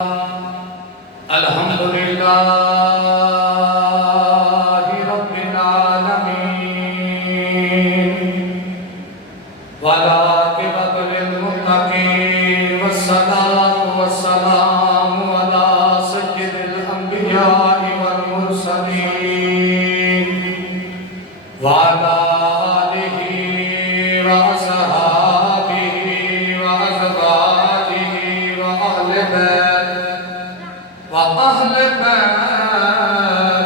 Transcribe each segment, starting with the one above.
الحمد لله رب العالمين والعاقبة للمتقين والصلاة والسلام على سيد الأنبياء والمرسلين وعلى آله وأصحابه وأزواجه وأهل بيته وأهل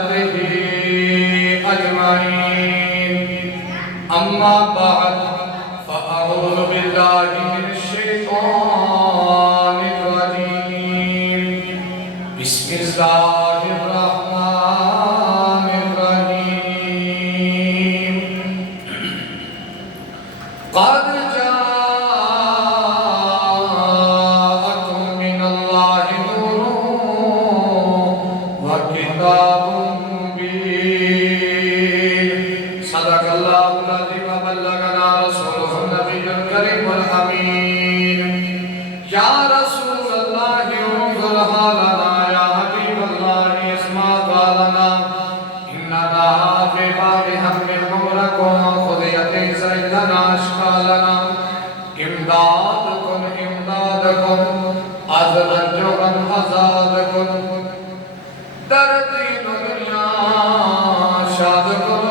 بيته أجمعين أما بعد فأعوذ بالله من الشيطان الرجيم بسم الله الرحمن الرحيم قد جاءكم من الله نور وكتاب مبين صدق الله العظيم وبلغنا رسوله النبي الكريم الأمين يا رسول الله انظر حالنا يا حبيب الله اسمع قالنا إننا في باب هم مغرقون خذية سيدنا أشكالنا إمدادكم أزرجكم أزادكم دردين دنيا شادكم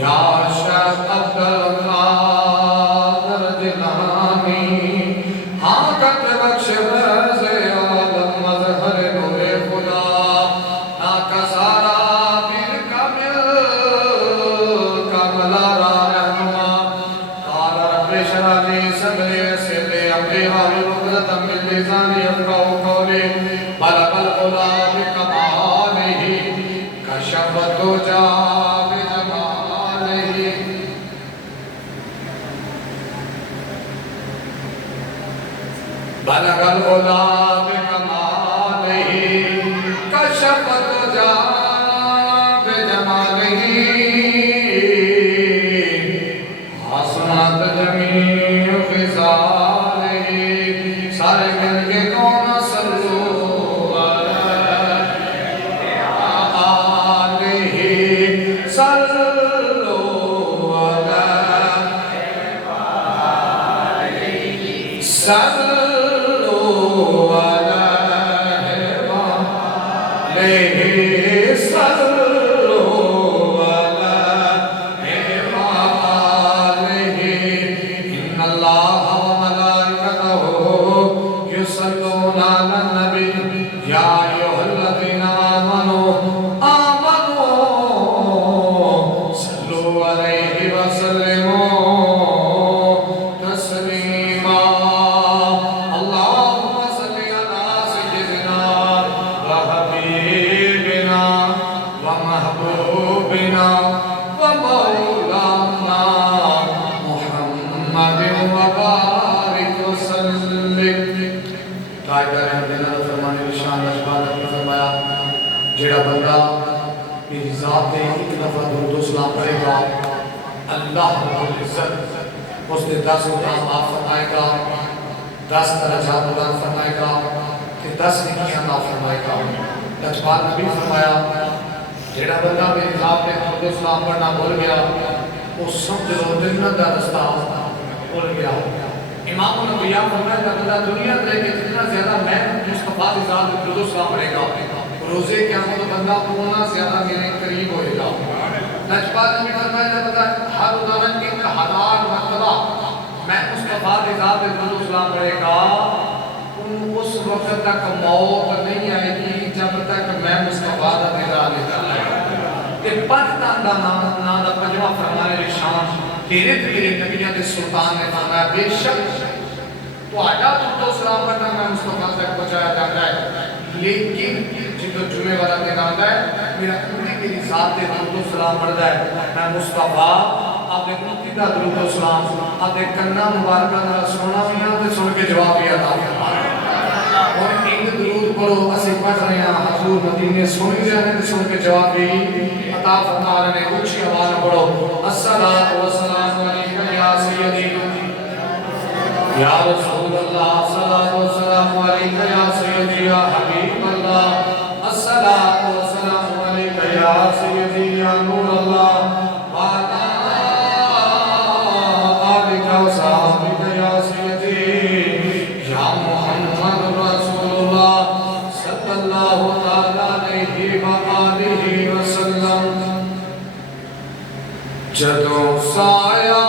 يا شیخ عبدالقادر جیلانی حاکت بخش برز عالم مظہر نور خدا ناکا سارا پیر کامل کاملا را رحمہ قال رب اشرح لي صدري ويسر لي امري واحلل عقدة من لساني يفقهوا قولي بلغ العلا بكماله كشف الدجى بجماله بلغ العلا بكماله كشف الدجى بجماله حسنت جميع خصاله سارے مل کے کون صلو علیہ آلہ صلو علیہ صلو علیہ صلو علیہ وآلہ ان اللہ وملائکتہ يصلون على النبي يا أيها الذين آمنوا صلوا عليه وسلموا تسليما اللهم صل على سيدنا وحبيبنا ومحبوبنا ومولانا محمد وبارك وسلم قائدہ رحمت اللہ فرمانے رشان اشبال نے فرمایا جیڑا بندہ میری ذات نے ایک دفعہ درود و سلام پڑھے گا اللہ رب العزت اس نے 10 مقام آپ فرمائے گا 10 درجات بلند فرمائے گا کہ 10 نیکیاں عطا فرمائے گا اشبال نے بھی فرمایا جیڑا بندہ میری ذات نے درود و سلام پڑھنا بھول گیا وہ سمجھ لو جنت کا رستہ بھول گیا امام الانبیاء فرمایا کہ بندہ دنیا میں کہ جتنا زیادہ میں مصطفیٰ کی ذات درود و سلام پڑھے گا روزے قیامت بندہ اتنا زیادہ میرے قریب ہوئے گا نجبات نے فرمایا کہ بندہ ہر ادارن کی 1000 مرتبہ میں مصطفیٰ کی ذات درود و سلام پڑھے گا اس وقت تک موت نہیں آئے گی جب تک میں مصطفیٰ کا دیدار نہیں کروں کہ پاکستان کا نام دا پنجواں فرمانے رشان تیرے نبیوں کے سلطان نے فرمایا بے شک تو آجا درود و سلام پڑھنا میں مصطفیٰ تک پہنچایا جاتا ہے لیکن جب جمعے والا دن آتا ہے میرا امتی میری ذات سے درود و سلام پڑھتا ہے میں مصطفیٰ آپ نے امتی کا درود و سلام آپ نے کنہ مبارکہ نہ سننا بھی ہے سن کے جواب بھی عطا فرمایا اور ایک درود پڑھو اسی پڑھ رہے ہیں حضور مدینے سن جانے سن کے جواب بھی عطا فرما رہے ہیں اونچی آواز پڑھو الصلاۃ والسلام علیکم یا سیدی یا رسول رسول اللہ الصلاۃ والسلام علیک یا سیدی یا حبیب اللہ الصلاۃ والسلام علیک یا سیدی یا نور اللہ وعلی آلک وصحبک یا سیدی یا محمد رسول اللہ صلی اللہ علیہ وآلہ وسلم جدوں سایہ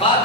qad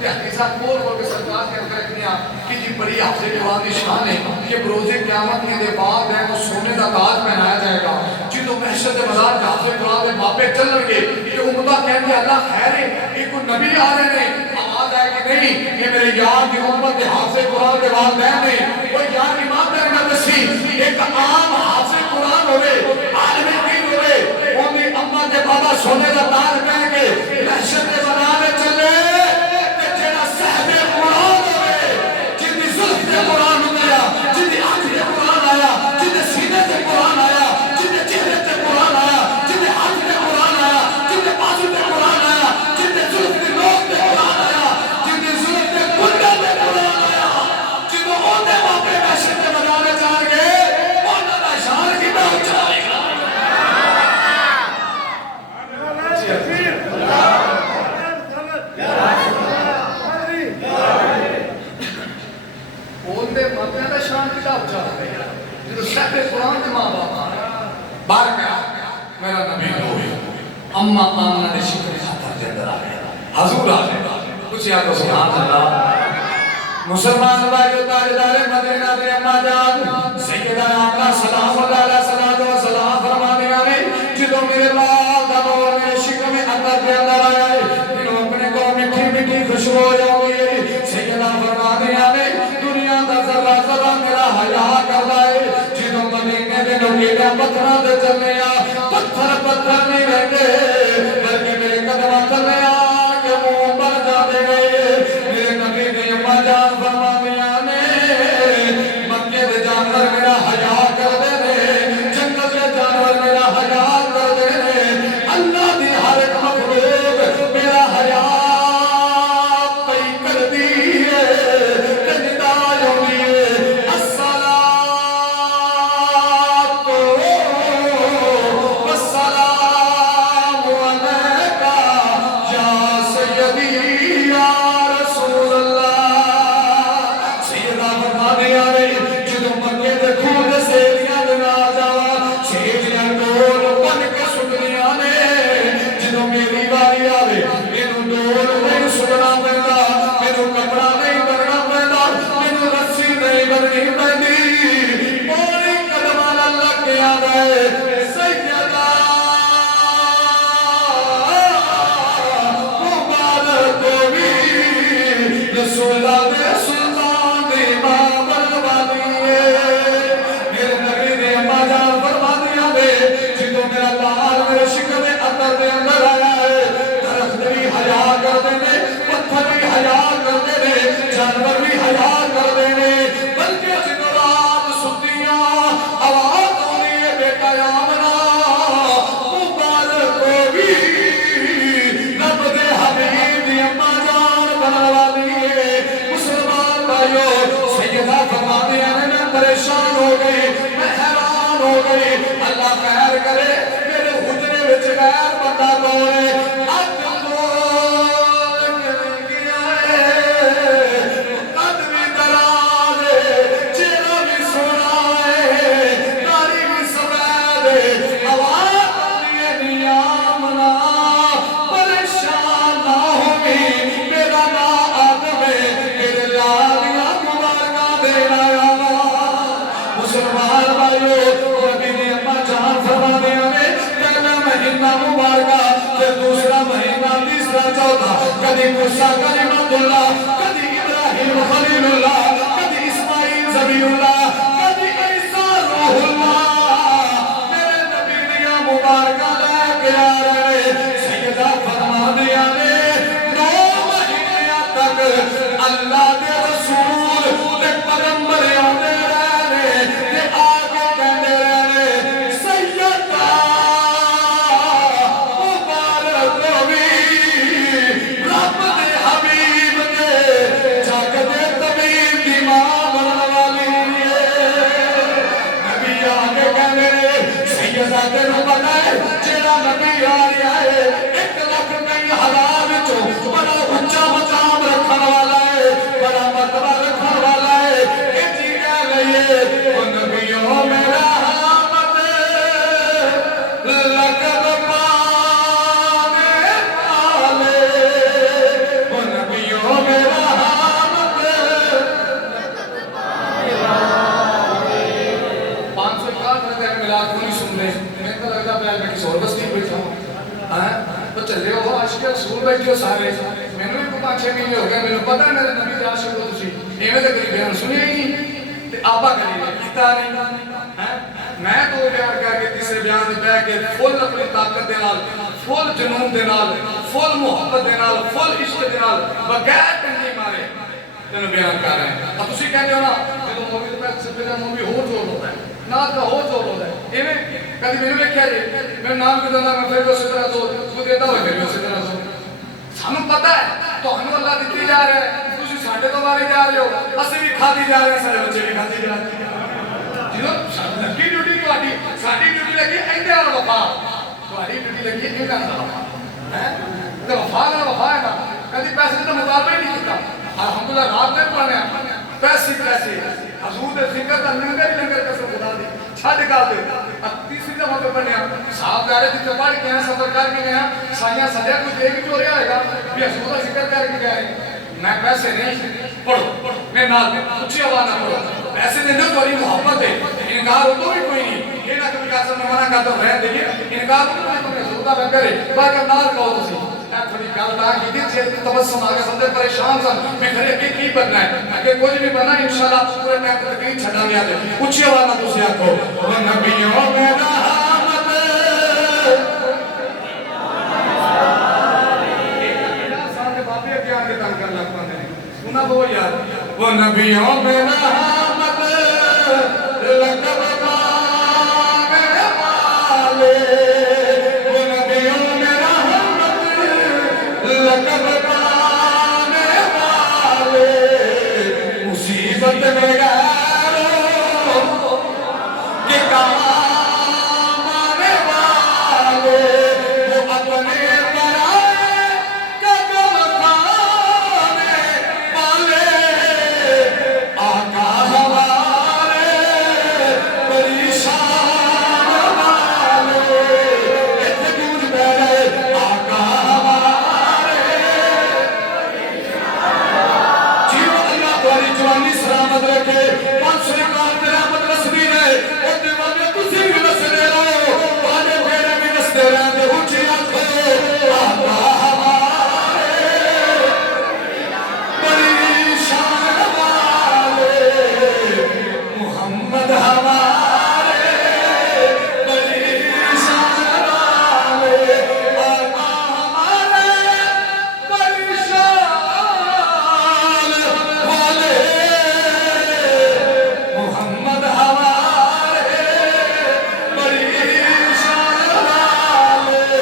کہ حدیثہ کول کے سرکار کے اندر اتنیا کہ جی بڑی حافظ جوان کی شان ہے کہ بروز قیامت کے دے بعد ہے وہ سونے کا تاج پہنایا جائے گا جدو محشر کے بازار کے حافظ جوان کے باپے چلن گے کہ امتہ کہیں گے اللہ خیر ہے ایک نبی آ رہے ہیں آواز آئے کہ نہیں یہ میرے یار کی امت کے حافظ قرآن کے والدین نے وہ یار امام نے نہ دسی ایک عام حافظ قرآن ہوئے عالم دین ہوئے انہی امہ کے بابا سونے کا تاج کہیں گے محشر کے بازار چلے قرآن اتریا جن کی آنکھ سے قرآن آیا جن کے سینے سے قرآن آیا جن کے چہرے سے قرآن آیا جن کے ہاتھ سے قرآن آیا جن کے بازو سے قرآن آیا جن کے ظلم کی نوک سے قرآن آیا جن کے ظلم کے کنڈے سے قرآن آیا جن کو اوندے واپے محشر کے مدارے چاہ گئے اوندہ دا شان کی میں اچھائے گا اوندے مدنے دا شان کی میں اچھائے گا جو صحبِ قرآن کے ماں باپ بار میں میرا نبی ہوئی اممہ آمنہ نے شکر خاطر دے در آئے حضور آئے کچھ یا تو سبحان اللہ مسلمان بھائیو تاجدار مدینہ دے اممہ جان سیدہ آقا سلام اللہ علیہ صلاة و سلام فرمانے آنے جدو میرے لال دنور میرے شکر میں اندر دے اندر آیا ہے انہوں اپنے کو مٹھی مٹھی خوشبو جاؤ گئی سیدہ فرمانے آنے دنیا دا ذرہ ذرہ میرا حیاء کر لائے جدو مدینے دے نوکیلے پتھرہ دے چلنے آ پتھر پتھر نہیں رہتے بلکہ میرے قدمہ چلنے آ کہ منہ بر جا دے گئے میرے نبی نے امہ جان فرمانے آنے مکے دے جانور میرا حیاء کر دے رہے جنگل دے جانور میرا حیاء کر دے رہے اللہ دی ہر ایک مخلوق میرا حیاء پئی کر دی ہے پریشان ہو گئی میں حیران ہو گئی اللہ خیر کرے میرے حجرے وچ غیر بندہ کوئے کدی موسیٰ کلمت اللہ کدی ابراہیم خلیل اللہ کدی اسماعیل ذبیح اللہ کدی عیسیٰ روح اللہ میرے نبی دیا مبارکہ لے کے آ رہے سیدہ فرما دیا نے 9 مہینہ تک اللہ کے رسول دے پیغمبر آنے رہے دے آگے کہنے رہے سیدہ مبارک ہوئی رب دے حبیب دے جاگ دے طبیب دی ماں بنن والی نبی آگے کہنے سیدہ دے نو پتہ ہے جیڑا نبی آ رہا ہے 1 لاکھ نہیں ہزار چوں بڑا اونچا مقام رکھن والا ہے بڑا مرتبہ رکھن والا ہے اے جی کہہ لئیے او نبیوں میرا حامد لقب پانے والے او نبیوں سارے میں نے بھی 5-6 مہینے ہو گئے، میں نے پتا ہے میرے نبی جا شکو تسی ایویں تے کری بیان سنیا ہی نہیں تے آبا کری کیتا نہیں میں تو بیان کر کے تیسرے بیان دے بیٹھ کے فل اپنی طاقت دے نال فل جنون دے نال فل محبت دے نال فل عشق دے نال بغیر ٹنگی مارے تینوں بیان کر رہے ہیں. اب تسی کہتے ہو نا جدوں مووی تو پہلے سے پہلے مووی ہو زور ہوتا ہے نات کا ہو زور ہوتا ہے ایویں کبھی میں نے ویکھیا جی میں نام کیتا میں پھر اسی طرح زور کو دیتا ہوئے پھر اسی طرح زور سانوں پتہ ہے تانوں اللہ دتی جا رہا ہے تسی ساڈے تو مارے جا رہے ہو اسی بھی کھادی جا رہے ہیں سارے بچے بھی کھادی جا رہے ہیں جدوں لگی ڈیوٹی تہاڈی ساڈی ڈیوٹی لگی ایندے نال وفا تہاڈی ڈیوٹی لگی ایندے نال وفا ہے تے وفا نال وفا ہے نا کبھی پیسے کا مطالبہ ہی نہیں کیتا الحمدللہ رات میں پڑھنے پیسے حضور دے ذکر دا لنگر ہی لنگر قسم خدا دی چھڈ کا دے تیسری دفعہ پہ پڑھنے صاحب جا رہے جتنے پڑھ کے ہیں سفر کر کے گئے سائیاں سجا کچھ دیکھ جو رہا ہے بھی حضور دا ذکر کر کے گئے میں پیسے نہیں پڑھو میں نال اچھی آواز نہ پڑھو پیسے دے اندر تھوڑی محبت ہے انکار ہو تو بھی کوئی نہیں یہ نہ کبھی قاسم نے منع کرتا رہ دیئے انکار ہو تو بھی حضور دا لنگر ہے باقی نال کہو تسی تھوڑی گل دا کی دی چیز تبسم آگے بندے پریشان سن میں کھڑے کہ کی بننا ہے اگر کوئی بھی بننا انشاءاللہ پورے ٹائم پر تقریر چھڑا گیا دے اچھی آواز میں تسی آکو وہ نبیوں میں رحمت سارے بابے اگے آگے تنگ کر لگ پاندے سنا بہو یار وہ نبیوں میں رحمت لقب پانے والے لقب پانے والے مصیبت میں غیروں کے کام آنے والے وہ اپنے پرائے قدم کھانے والے آقا ہمارے پریشان والے اتنے گونج پہلے آقا جوانی سلامت رکھے پانچ سرکار میں رحمت رسمی رہے اور دیوانے تسی بھی نسلے رہو بانے پھیرے بھی نسلے رہے دے اونچی آنکھیں آقا ہمارے پریشان والے محمد ہمارے پریشان والے آقا ہمارے پریشان والے محمد ہمارے پریشان والے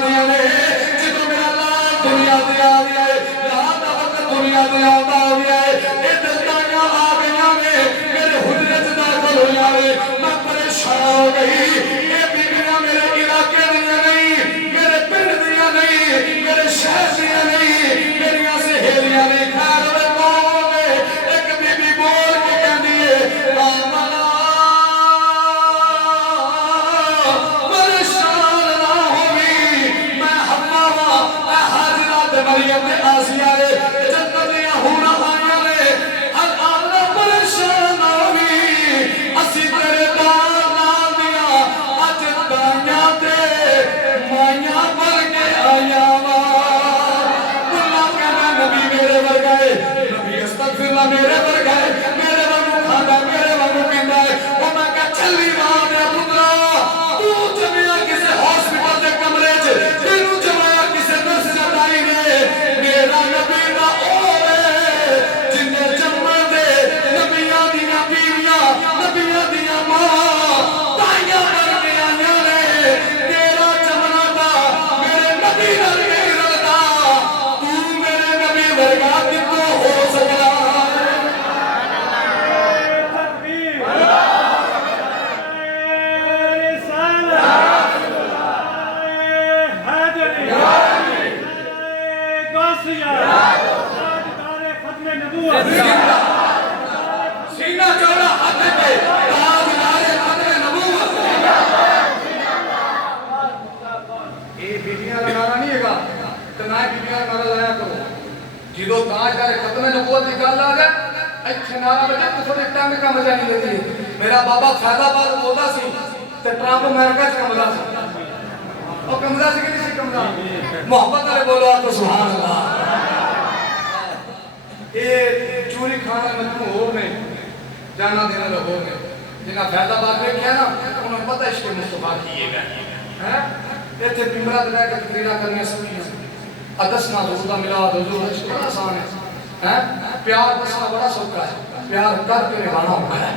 دیا نے جدو میرا لال دنیا دیا دیا ہے لال دا وقت دنیا دیا دیا ہے اے دلتانیاں آ گیا نے میرے حجرت داخل ہویا ہے میں پریشان ہو گئی اے بیویاں میرے علاقے دیا نہیں میرے پنڈ دیا نہیں میرے شہر دیا نہیں میری سہیلیاں نہیں خیر ہوئے کون ہے ایک بی بی بول کے کہنی ہے آمنا پریشان نہ ہوئی میں حماوہ اے حاجرات مریم نے آسیہ ہے جنتیاں ہونا آیا لے آمنا پریشان نہ ہوئی اسی تیرے دار نال دیا اج دائیاں تے مائیاں بر کے آیا نبی میرے بر گئے نبی استغفراللہ میرے بر گئے میرے بر کھانا میرے بر پیندہ ہے وہ میں کہا چلی بات ہے پترا تو جمعہ کسے ہاسپٹل دے کمرے چھے تینوں جمعہ کسے نرس جتائی نے میرا نبی نہ اوے جنہیں جمع دے نبیاں دیا بیویاں نبیاں دیا ماں تائیاں بر کے آنے لے تیرا جمعہ دا میرے نبی نر گئی رلتا درگاہ کتنا ہو سکتا سینہ چوڑا ہاتھ پہ تاجدار ختم نبوت یہ بیبیاں لگانا نہیں ہے گا تنائے بیبیاں لگانا لایا کرو جدو تاجدار ختم نبوت نکال آ گئے اچھے نارا بجے تو تھوڑے ٹائم کا مزہ نہیں لیتی ہے میرا بابا فیض آباد مودا سی تے ٹرامپ امریکہ سے کمزہ سی اور کمزہ سے کسی کمزہ محبت والے بولو آپ تو سبحان اللہ یہ چوری کھانا مجموع ہو میں جانا دینا لوگوں میں جنہاں فیض آباد میں کیا نا انہوں پتہ عشق مصطفیٰ کیے گئے یہ تھے پیمرہ دلائے کا تقریرہ کرنے سکی ہیں ادسنا دوسرا ملاد حضور حج بڑا آسان ہے پیار دسنا بڑا سوکھا ہے پیار کر کے نبھانا ہوتا ہے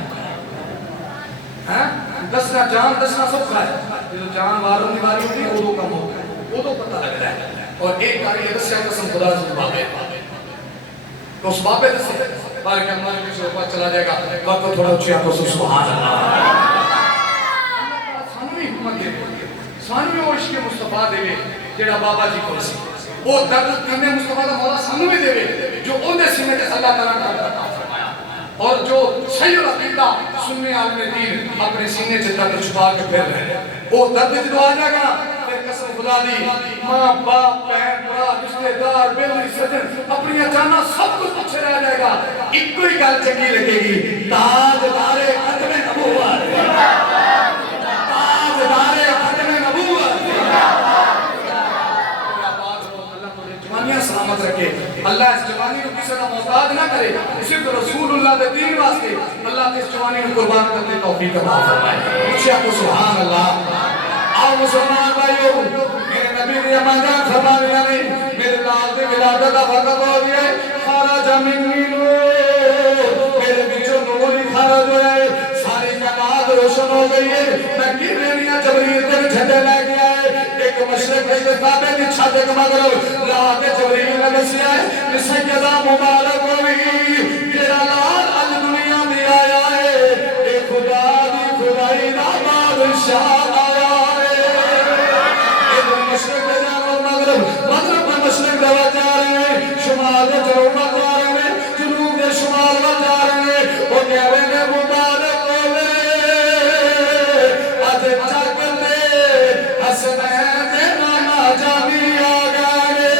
دسنا جان دسنا سوکھا ہے جو جان واروں نبھاری ہوتی ہے وہ دو کم ہوتا ہے وہ دو پتہ لگ رہا ہے اور ایک کاری ہے دسیا قسم خدا سے بابے تو اس بابے دسے بارے کہ ہمارے کسی اوپر چلا جائے گا وقت تھوڑا اچھے آپ کو سبحان اللہ سانوی حکمت دے سانوی وہ عشق مصطفیٰ دے جیڑا بابا جی کو سی وہ درد کرنے مصطفیٰ دا مولا سانو بھی دے جو ان دے سینے کے اللہ تعالیٰ کا عطا فرمایا اور جو صحیح العقیدہ سننے عالم دین اپنے سینے سے درد چھپا کے پھر رہے ہیں وہ درد جدو آ جائے گا پھر قسم خدا دی ماں باپ بہن برا رشتے دار بیوی سجن اپنی جانا سب کچھ پیچھے رہ جائے گا ایک کوئی گل چنگی لگے گی تاجدار ختم نبوت تاجدار ختم نبوت جوانیاں سلامت رکھے اللہ اس جوانی کو کسی کا محتاج نہ کرے اسی طرح رسول اللہ دے دین واسطے اللہ نے اس جوانی کو قربان کرنے توفیق عطا فرمائے اچھے آپ کو سبحان اللہ آؤ مسلمان بھائیو میرے نبی نے امانت فرما دیا نہیں میرے لال دے ولادت کا وقت ہو گیا ہے خارج منی نور میرے بچوں نور ہی خارج ہوئے ساری کائنات روشن ہو گئی ہے میں کیرینیا جبریل کے جھنڈے لے گیا ہے ایک مشرق ایک کعبے کی چھت ایک مغرب لا کے جبریل نے دسیا ہے سیدہ مبارک ہوئی تیرا لال اج دنیا میں آیا ہے اے خدا دی خدائی دا بادشاہ آیا ہے ادھر مشرق دے جانو مغرب مغرب میں مشرق دے جا رہے ہیں شمال دے جنوب جا رہے ہیں جنوب دے شمال جا رہے ہیں وہ کہہ رہے ہیں مبارک ہوئے اج چاکر دے حسنین دے نانا جانی آ گئے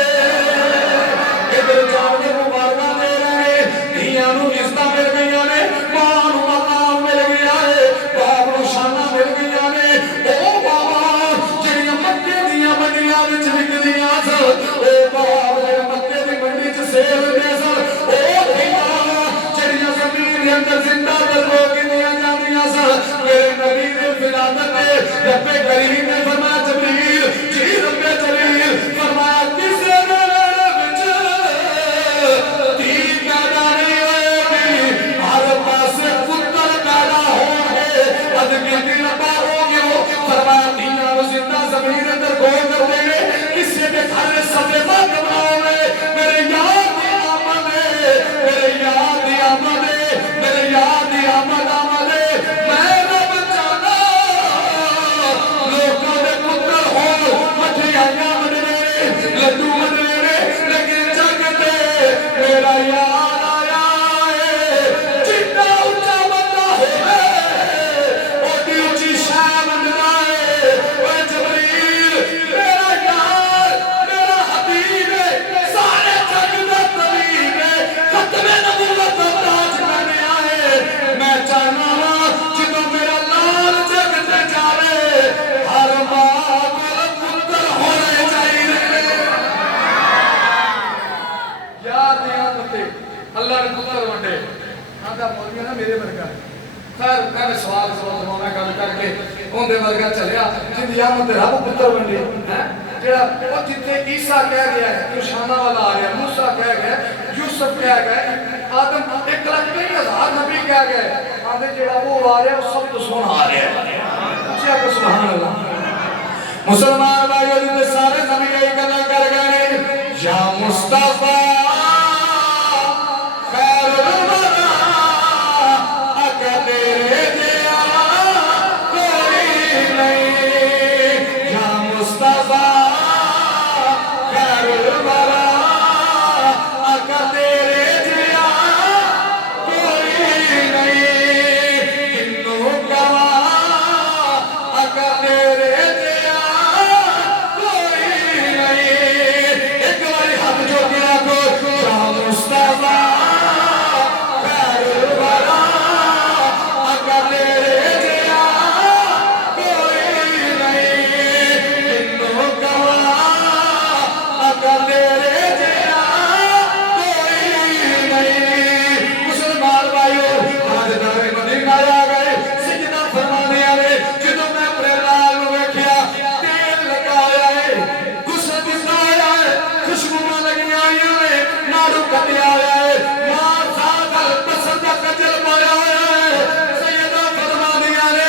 ادھر جانے مبارکہ دے رہے ہیں دھیانو عزتہ مل گئی نے مانو مقام مل گیا ہے بابو شانہ مل گئی نے او بابا جنیا مکے دیا منڈیاں وچ وکدیاں سن او بابا جنیا مکے دی منڈی چ سیل دے سن او دیا جنیا زمین دے اندر زندہ دربو کیندیاں جاندیاں سن میرے نبی دے ولادت تے رب کریم نے فرمایا جبریل جی رب جلیل فرمایا کسے میرے وچ تیر پیدا نہیں ہوئے ہر پاسے پتر پیدا ہوئے اد کے دن پا ہو گئے فرمایا دینا زندہ زمین اندر گو کر دے اللہ نے پتر ونڈے آدھا مولوی نا میرے ورگا خیر میں نے سوال زمانہ گل کر کے اندر ورگا چلیا جن دی آمد رب پتر ونڈے جڑا وہ جتنے عیسیٰ کہہ گیا ہے تو شانہ والا آ رہا ہے موسیٰ کہہ گیا یوسف کہہ گیا آدم 1,20,000 نبی کہہ گئے آدھے جڑا وہ آ رہا ہے وہ سب تو سونا آ رہا ہے اچھا کہ سبحان اللہ مسلمان بھائیوں جتنے سارے نبی یہی کرنا کر گئے یا مصطفیٰ خیر الورا اگر تیرے جیا کوئی نہیں یا مصطفیٰ خیر الورا اگر تیرے جیا کوئی نہیں کنوں گواہ اگر تیرے جیا کوئی نہیں ایک باری ہم جو کیا کو یا مصطفیٰ خیر الورا اگر تیرے جیا کوئی نہیں کنوں گواہ اگر تیرے جیا کوئی نہیں مسلمان بھائیو آج دارے مدینہ آ گئے سجدہ فرمانے آئے جدوں میں اپنے لال نو ویکھیا تیل لگایا ہے غسل دتا ہے خوشبو لگی آئی ہے نالو کٹیا ہے ماں ساگل پسند کجل پایا ہے سیدہ فرمانے آئے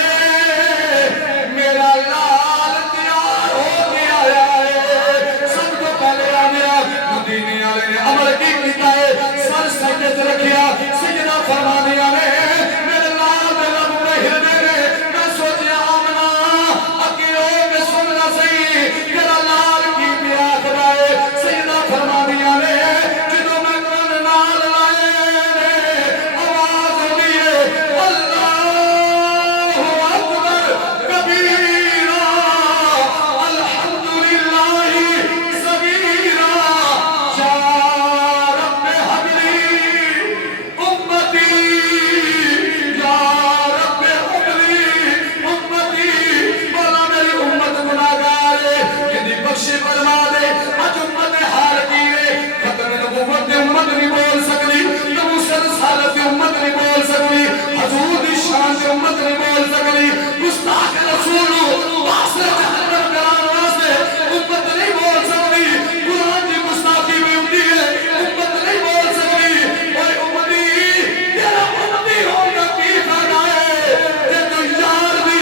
میرا لال تیار ہو گیا ہے سب کو پہلے آیا مدینے والے نے عمل کی کیتا ہے سر سجدے تے رکھیا سجدہ فرمانے آئے میرے لال دے لب میں ہلدے نے میں سوچیا آمنا اگے ہو کے سننا صحیح میرا لال کی پیا کھڑائے سجدہ فرمانے آئے جدوں میں کون نال لائے آواز ہوئی ہے اللہ اکبر کبیرہ الحمدللہ صغیرہ یا رب حب لی امتی یا رب حب لی امتی بولا میری امت گناہگار ہے یہ بخشی فرما دے اج امت ہار گئی ہے ختم نبوت دی امت نہیں بول سکتی نبوت رسالت دی امت نہیں بول سکتی حضور دی شان دی امت نہیں بول سکتی گستاخ رسول واسطے جہنم کران واسطے امت نہیں بول سکتی قرآن کی گستاخی بھی ہوتی ہے امت نہیں بول سکتی اور امتی تیرا امتی ہوگا کی فائدہ ہے کہ تو یار بھی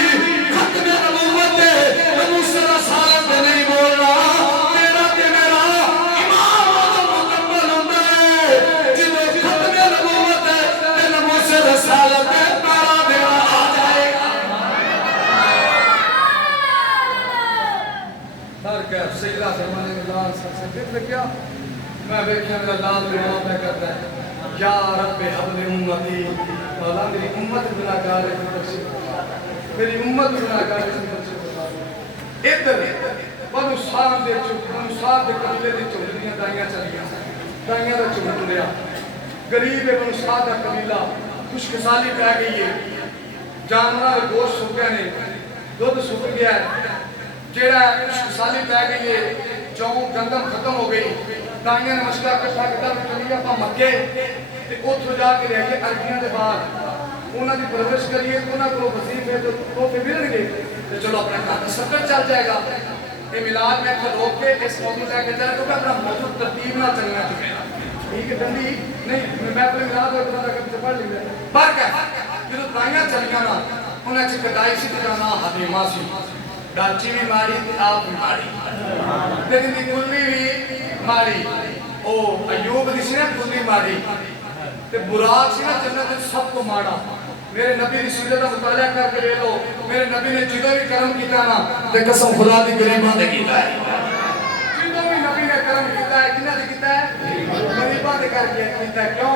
ختم نبوت ہے نبوت رسالت میں نہیں بولنا میرا تے میرا امام آدم مکمل ہوتا ہے جدو ختم نبوت ہے تے نبوت رسالت میں میرا دینا آ جائے گا ہر کہف سیدہ فرمانے میں لال سر سے دل لگیا میں بیکھیا میرا لال دعا میں کرتا ہے یا رب حبل امتی مولا میری امت گناہگار ہے میری امت گناہگار ہے ادھر بنو سعد دے قبیلے دے چوکیاں دائیاں چلیاں دائیاں دا چوک لیا غریب بنو سعد دا قبیلہ خشک سالی پہ گئی ہے جانوراں دے گوشت سک گئے نے دودھ سک گیا ہے جیڑا خشک سالی پہ گئی ہے جوں گندم ختم ہو گئی دائیاں نے مشورہ اکٹھا کیتا کہ چلیے اپاں مکے تے اوتھوں جا کے لے کے عربیاں دے بعد انہاں دی پرورش کریے انہاں کو وظیفے تے تحفے ملن گے تے چلو اپنا گھر سفر چل جائے گا یہ میلاد میں روک کے اس موضوع لے کے چلے کیونکہ اپنا موضوع ترتیب نہ چلنا چاہیے ٹھیک ہے ڈنڈی نہیں میں اپنے میلاد اور بندہ کب سے پڑھ لیا پر کیا جدوں دائیاں چلیاں نا انہاں چ کدائی سی تے نا حلیمہ سی ڈاچی بھی ماری تے آپ بھی ماری تے دی کلی بھی ماری او ایوب دی سی نا کلی ماری تے براق سی نا جنت وچ سب کو ماڑا میرے نبی دی سیرت دا مطالعہ کر کے لے لو میرے نبی نے جدوں بھی کرم کیتا نا تے قسم خدا دی غریباں تے کیتا ہے جدوں بھی نبی نے کرم کیتا ہے کنہاں تے کیتا ہے غریباں تے کر کے کیتا ہے کیوں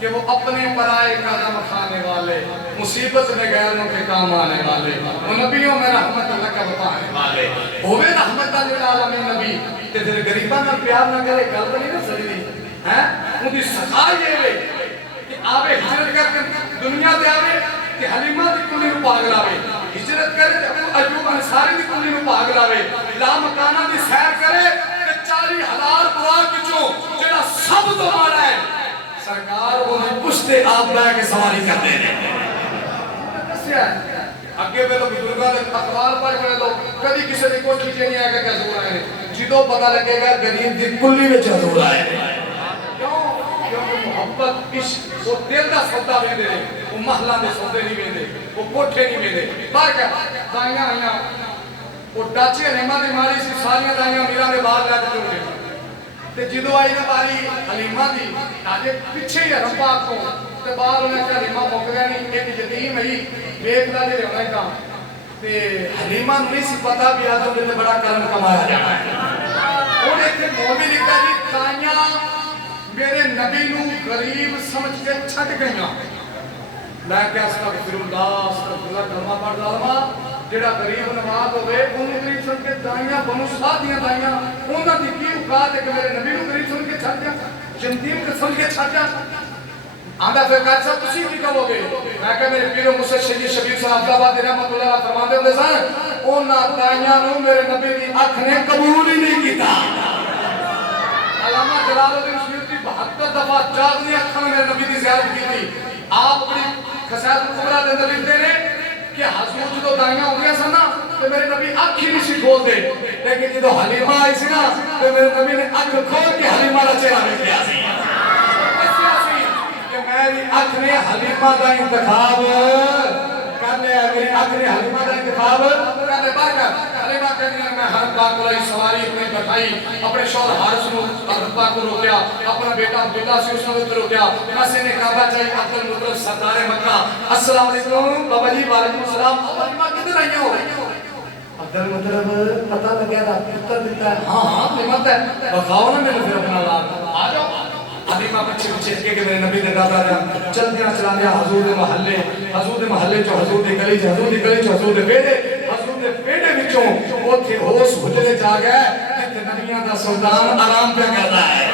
کہ وہ اپنے پرائے قدم کھانے والے مصیبت میں غیروں کے کام آنے والے وہ نبیوں میں رحمت اللہ کا بتانے والے ہوئے رحمت للعالمین نبی تے پھر غریباں نال پیار نہ کرے گل نہیں نہ سمجھدی ہیں ان دی سزا یہ ہے کہ آوے ہجرت کر کے دنیا تے آوے کہ حلیمہ دی کلی نو پاگ لاوے ہجرت کرے تے ایوب انصاری دی کلی نو پاگ لاوے لا مکانہ دی سیر کرے تے 40,000 براق وچوں جڑا سب تو ماڑا ہے سرکار تے آپ بہ کے سواری کرتے ہیں اگے پہ لوگ بزرگاں دے اقوال پڑھ پڑھ لو کبھی کسی دی کوٹھی چ نہیں آ کے حضور آئے جدوں پتہ لگے گا غریب دی کلی وچ حضور آئے کیوں کیونکہ محبت عشق وہ دل دا سودا ویندے نے وہ محلاں دے سودے نہیں ویندے وہ کوٹھے نہیں ویندے فرق ہے دائیاں آئیاں وہ ڈاچے حلیمہ دی ماری سی ساریاں دائیاں میرا دے بعد لے کے جڑ گئے تے جدوں آئی نا باری حلیمہ دی آگے پیچھے ہی حرم پاک کو تے بعد انہیں کہا حلیمہ موقع گیا نہیں ایک یتیم ہے ایک دا دے ہونا ہی تھا تے حلیمہ نہیں سی پتا بھی آدم نے بڑا کرم کمایا جانا ہے اور ایک مومن لکھا جی تائیاں میرے نبی نو غریب سمجھ کے چھٹ گئیاں میں کہا استغفر اللہ کلمہ پڑھ ظالما جڑا غریب نواز ہوئے انہوں غریب سمجھ کے دائیاں بنو ساتھ دیاں دائیاں انہوں نے کی اوقات ہے کہ میرے نبی نو غریب سمجھ کے چھٹ جا جنتیم کے سمجھ کے چھٹ جا آندہ پھر کہا صاحب تسی کی کہو گے میں کہا میرے پیرو مسجد شہید شبیر صاحب عبدالباد رحمت اللہ فرماتے ہوئے سن انہوں دائیاں نو میرے نبی دی اکھ نے قبول ہی نہیں کیتا علامہ جلال الدین سیوطی 72 دفعہ جاگنی اکھاں میرے نبی دی زیارت کی تھی آپ اپنی خصائص کبریٰ دے اندر لکھتے ہیں کہ حضور جدو دائیاں ہو گیا سن نا تو میرے نبی اکھ ہی نہیں سی کھول دے لیکن جدو حلیمہ آئی سی نا تو میرے نبی نے اکھ کھول کے حلیمہ کا چہرہ دیکھ لیا سی کہ میری اکھ نے حلیمہ کا انتخاب کر لیا میری اکھ نے حلیمہ کا انتخاب کر لیا باقی حلیمہ کہنی ہے میں حرم پاک کو لائی سواری اپنی بٹھائی اپنے شوہر حارث نو حرم پاک کو روکیا اپنا بیٹا عبداللہ سے اس نے روکیا ناصر نے کعبہ چاہیے عبد المطلب سردار مکہ السلام علیکم بابا جی وعلیکم السلام حلیمہ کدھر آئی ہو عبد المطلب پتہ لگیا تھا پتر دیتا ہے ہاں حلیمہ ہے بخاؤ نا میرے پھر اپنا لال آ جاؤ حلیمہ پچھے پچھے کے کہ میرے نبی دے دادا جان چل دیا چلا دیا حضور دے محلے جو حضور دے گلی جو حضور دے بیٹے بچوں وہ تھے ہوش حجرے جا گئے کہ نبیاں دا سلطان آرام پہ کرتا ہے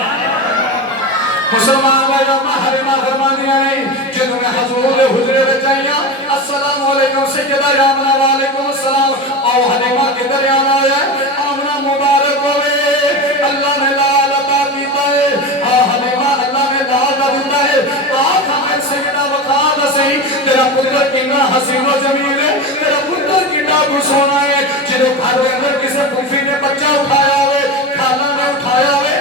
مسلمان بھائی اما حلیمہ فرمانیاں نہیں جنہوں نے حضور دے حجرے میں چاہیاں السلام علیکم سیدہ یامنہ وعلیکم السلام او حلیمہ کے دریان آیا ہے آمنہ مبارک ہوئے اللہ نے لال عطا کیتا ہے حلیمہ اللہ نے لال عطا دیتا ہے آخ ہمیں سیدہ وقاد سہی تیرا پتر کنا حسین و جمیل ہے تیرا پتر کنا گھسونا ہے جنہوں گھر کے اندر کسے پھوفی نے بچہ اٹھایا ہوئے کھانا نے اٹھایا ہوئے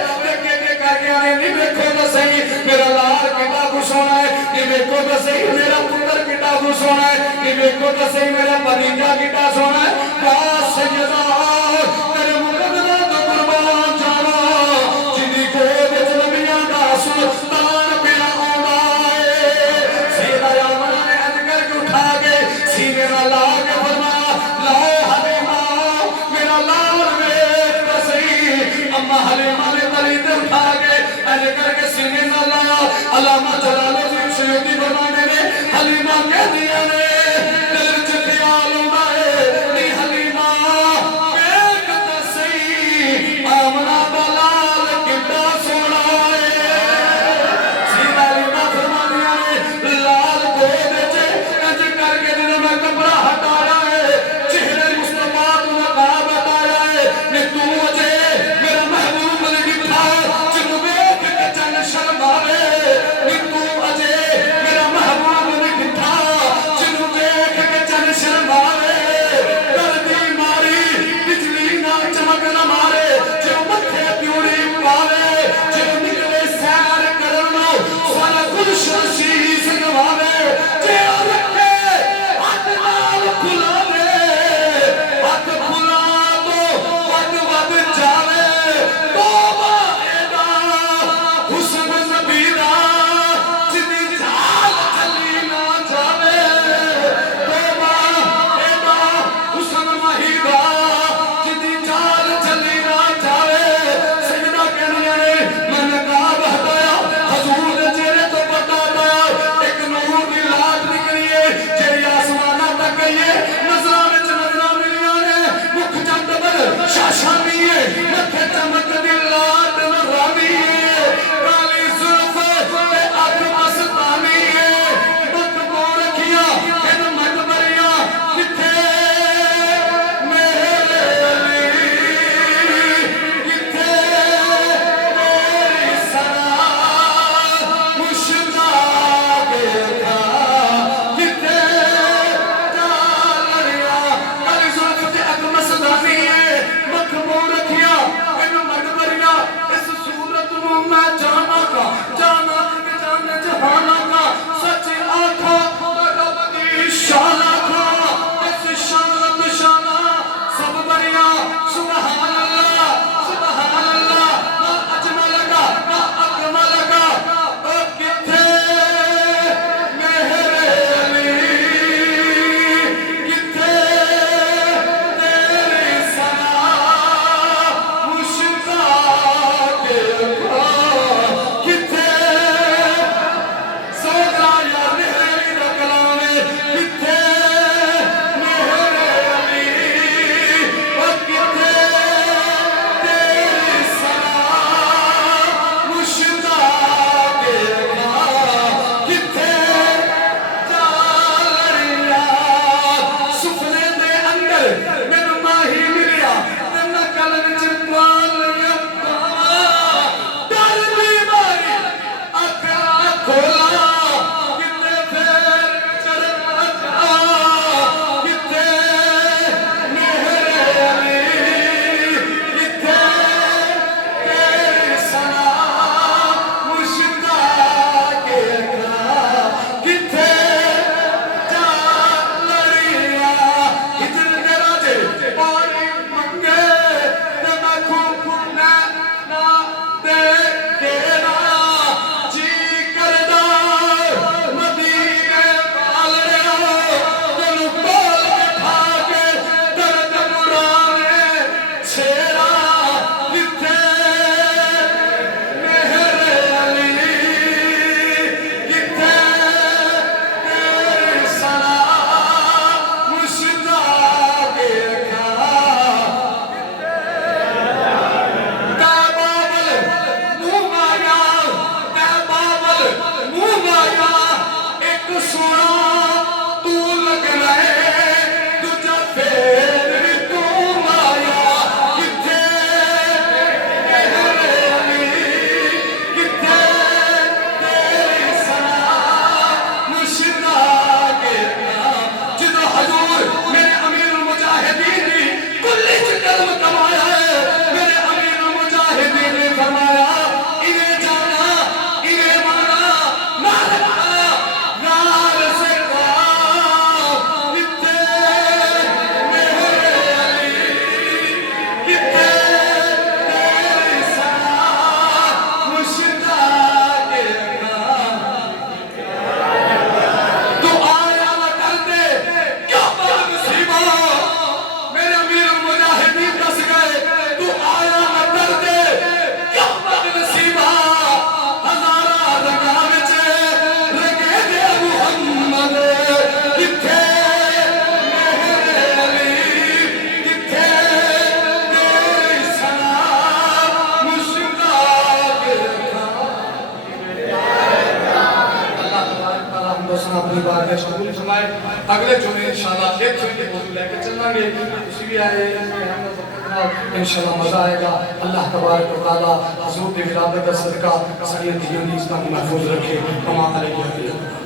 میرا لال کتا خوش ہونا ہے کہ دیکھو تو صحیح میرا پتر کتا خوش ہونا ہے کہ دیکھو تو صحیح میرا بھتیجا کتا سونا ہے کہا سیدہ تیرے مقدمہ تو قربان جانا جنہی کو بچ نبیاں دا سلطان پیا آنا ہے سیدہ یامنہ نے عد کر کے اٹھا کے سینے میں لا کے فرمایا لاؤ حلیمہ میرا لال ویٹ تو صحیح اما حلیمہ نے تلیدے اٹھا کے ایسے کر کے سینے نہ لایا علامہ جلال الدین سیوطی فرمانے نے حلیمہ کہہ دیا نے دل چ خیال ہونا ہے نی حلیمہ ایک تصیح آمنہ بلال کتا سونا ہے سیدہ حلیمہ فرمانیاں نے لال کو دیچے ایسے کر کے دنوں میں کپڑا ہٹایا ہے چہرے مصطفیٰ کو نقاب بتایا ہے نے تو مجھے میرا محبوب لگی بتا شرم آوے کہ تو اجے میرا محبوب نہیں تھا جنہوں دیکھ کے چل شرم آوے کردی ماری بجلی نہ چمک نہ مارے جو مکھے پیوڑی پاوے جو نکلے سیر کرنا سارا گلش شیش نواوے جے رکھے ہاتھ نال کھلاوے ہاتھ کھلا تو ود ود جاوے توبہ اپنی بارگاہ قبول فرمائے اگلے جمعے انشاءاللہ ایک جمعے کے موضوع لے کے چلنا گے اسی بھی آئے انشاءاللہ مزہ آئے گا اللہ تبارک و تعالی حضور کی ولادت کا صدقہ سعید یونس کا محفوظ رکھے کما علیہ